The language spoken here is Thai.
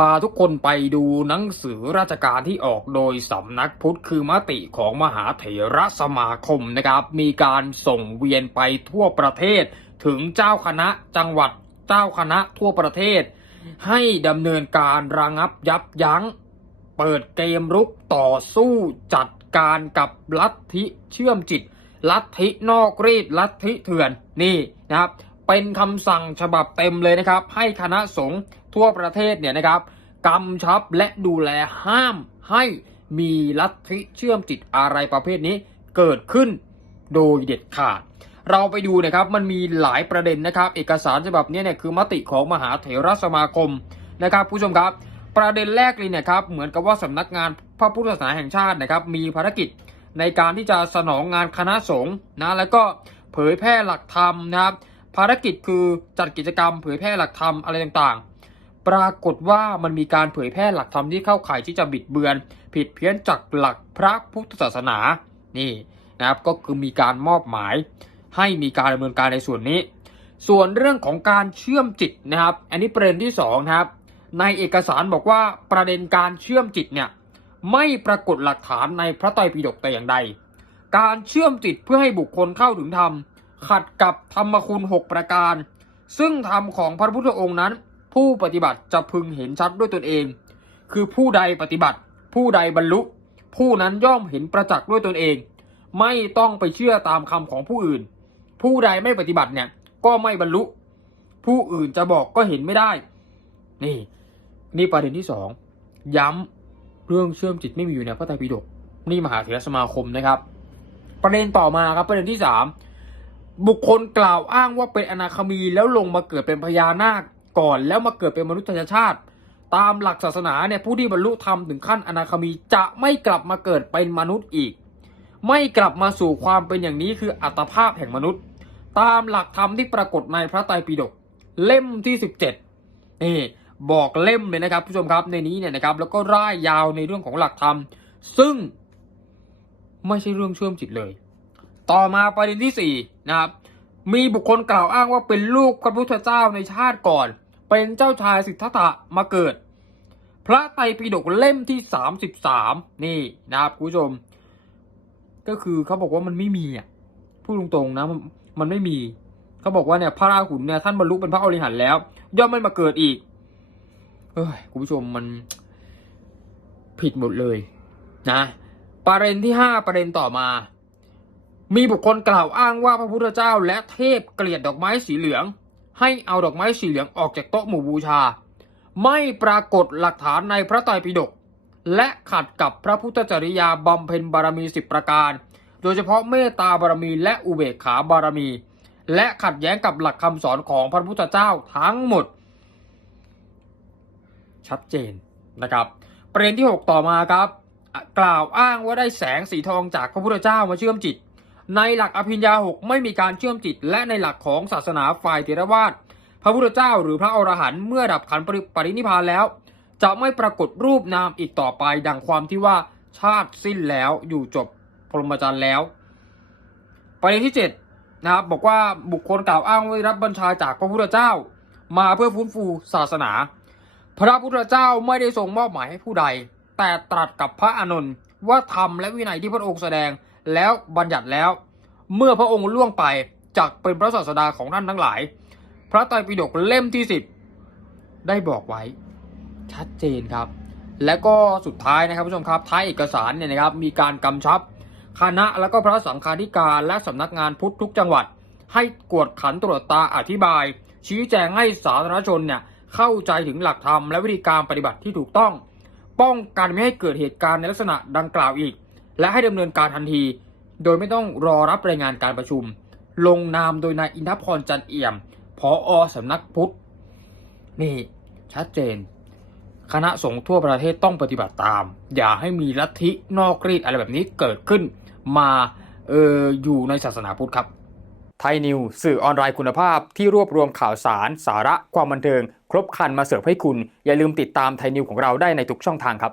พาทุกคนไปดูหนังสือราชการที่ออกโดยสำนักพุทธคือมติของมหาเถรสมาคมนะครับ มีการส่งเวียนไปทั่วประเทศ ถึงเจ้าคณะจังหวัดเจ้าคณะทั่วประเทศ ให้ดำเนินการระงับยับยั้ง เปิดเกมรุกต่อสู้จัดการกับลัทธิเชื่อมจิต ลัทธินอกรีดลัทธิเถื่อนนี่นะครับ เป็นคำสั่งฉบับเต็มเลยนะครับ ให้คณะสงฆ์ทั่วประเทศเนี่ยนะครับกำชับและดูแลห้ามให้มีลัทธิเชื่อมจิตอะไรประเภทนี้เกิดขึ้นโดยเด็ดขาด เราไปดูนะครับมันมีหลายประเด็นนะครับ เอกสารฉบับนี้เนี่ยคือมติของมหาเถรสมาคมนะครับ ผู้ชมครับ ประเด็นแรกเลยเนี่ยครับเหมือนกับว่าสำนักงานพระพุทธศาสนาแห่งชาตินะครับ มีภารกิจในการที่จะสนองงานคณะสงฆ์นะแล้วก็เผยแพร่หลักธรรมนะครับ ภารกิจคือจัดกิจกรรมเผยแพร่หลักธรรมอะไรต่างๆ ปรากฏว่ามันมีการเผยแพร่หลักธรรมที่เข้าข่ายที่จะบิดเบือน ผิดเพี้ยนจากหลักพระพุทธศาสนา นี่นะครับก็คือมีการมอบหมาย ให้มีการดำเนินการในส่วนนี้ ส่วนเรื่องของการเชื่อมจิตนะครับ อันนี้ประเด็นที่สองนะครับ ในเอกสารบอกว่าประเด็นการเชื่อมจิตเนี่ยไม่ปรากฏหลักฐานในพระไตรปิฎกแต่อย่างใด การเชื่อมจิตเพื่อให้บุคคลเข้าถึงธรรม ขัดกับธรรมคุณ6ประการ ซึ่งธรรมของพระพุทธองค์นั้น ผู้ปฏิบัติจะพึงเห็นชัดด้วยตนเอง คือผู้ใดปฏิบัติ ผู้ใดบรรลุ ผู้นั้นย่อมเห็นประจักษ์ด้วยตนเอง ไม่ต้องไปเชื่อตามคำของผู้อื่น ผู้ใดไม่ปฏิบัติเนี่ยก็ไม่บรรลุ ผู้อื่นจะบอกก็เห็นไม่ได้ นี่ นี่ประเด็นที่สองย้ำเรื่องเชื่อมจิตไม่มีอยู่ในพระไตรปิฎกนี่มหาเถรสมาคมนะครับ ประเด็นต่อมาครับประเด็นที่สาม บุคคลกล่าวอ้างว่าเป็นอนาคามีแล้วลงมาเกิดเป็นพญานาคก่อนแล้วมาเกิดเป็นมนุษยชาติ ตามหลักศาสนาเนี่ยผู้ที่บรรลุธรรมถึงขั้นอนาคามีจะไม่กลับมาเกิดเป็นมนุษย์อีก ไม่กลับมาสู่ความเป็นอย่างนี้คืออัตภาพแห่งมนุษย์ ตามหลักธรรมที่ปรากฏในพระไตรปิฎกเล่มที่ 17นี่บอกเล่มเลยนะครับผู้ชมครับในนี้เนี่ยนะครับแล้วก็ร่ายยาวในเรื่องของหลักธรรม ซึ่งไม่ใช่เรื่องเชื่อมจิตเลย ต่อมาประเด็นที่ 4 นะครับ มีบุคคลกล่าวอ้างว่าเป็นลูกพระพุทธเจ้าในชาติก่อน เป็นเจ้าชายสิทธัตถะมาเกิด พระไตรปิฎกเล่มที่ 33 นี่นะครับคุณผู้ชม ก็คือเขาบอกว่ามันไม่มีอะพูดตรงๆนะมันไม่มีเขาบอกว่าเนี่ยพระราหุลเนี่ยท่านบรรลุเป็นพระอริหันต์แล้ว ย่อมไม่มาเกิดอีกเอ้ยคุณผู้ชมมันผิดหมดเลยนะประเด็นที่ห้าประเด็นต่อมา มีบุคคลกล่าวอ้างว่าพระพุทธเจ้าและเทพเกลียดดอกไม้สีเหลือง ให้เอาดอกไม้สีเหลืองออกจากโต๊ะหมู่บูชา ไม่ปรากฏหลักฐานในพระไตรปิฎกและขัดกับพระพุทธจริยาบำเพ็ญบารมีสิบประการ โดยเฉพาะเมตตาบารมีและอุเบกขาบารมี และขัดแย้งกับหลักคำสอนของพระพุทธเจ้าทั้งหมด ชัดเจนนะครับ ประเด็นที่ 6 ต่อมาครับ กล่าวอ้างว่าได้แสงสีทองจากพระพุทธเจ้ามาเชื่อมจิต ในหลักอภิญญาหกไม่มีการเชื่อมจิต และในหลักของศาสนาฝ่ายเทรวาสพระพุทธเจ้าหรือพระอรหันต์เมื่อดับขันปริปรินิพานแล้ว จะไม่ปรากฏรูปนามอีกต่อไปดังความที่ว่าชาติสิ้นแล้วอยู่จบพรหมจรรย์แล้ว ประเด็นที่7นะครับบอกว่าบุคคลกล่าวอ้างว่ารับบัญชาจากพระพุทธเจ้า มาเพื่อฟื้นฟูศาสนา พระพุทธเจ้าไม่ได้ทรงมอบหมายให้ผู้ใด แต่ตรัสกับพระอานนท์ว่าธรรมและวินัยที่พระองค์แสดง แล้วบัญญัติแล้ว เมื่อพระองค์ล่วงไปจักเป็นพระศาสดาของท่านทั้งหลาย พระไตรปิฎกเล่มที่สิบได้บอกไว้ ชัดเจนครับ และก็สุดท้ายนะครับผู้ชมครับท้ายเอกสารเนี่ยนะครับมีการกำชับ คณะและก็พระสังฆาธิการและสำนักงานพุทธทุกจังหวัด ให้กวดขันตรวจตาอธิบาย ชี้แจงให้สาธารณชนเนี่ยเข้าใจถึงหลักธรรมและวิธีการปฏิบัติที่ถูกต้อง ป้องกันไม่ให้เกิดเหตุการณ์ในลักษณะดังกล่าวอีก และให้ดำเนินการทันที โดยไม่ต้องรอรับรายงานการประชุม ลงนามโดยนายอินทพรจันเอี่ยมผออสำนักพุทธ นี่ชัดเจน คณะสงฆ์ทั่วประเทศต้องปฏิบัติตาม อย่าให้มีลัทธินอกรีดอะไรแบบนี้เกิดขึ้นมาเอออยู่ในศาสนาพุทธครับไทยนิวสื่อออนไลน์คุณภาพที่รวบรวมข่าวสาร สาระความบันเทิง ครบครันมาเสิร์ฟให้คุณ อย่าลืมติดตามไทยนิวของเราได้ในทุกช่องทางครับ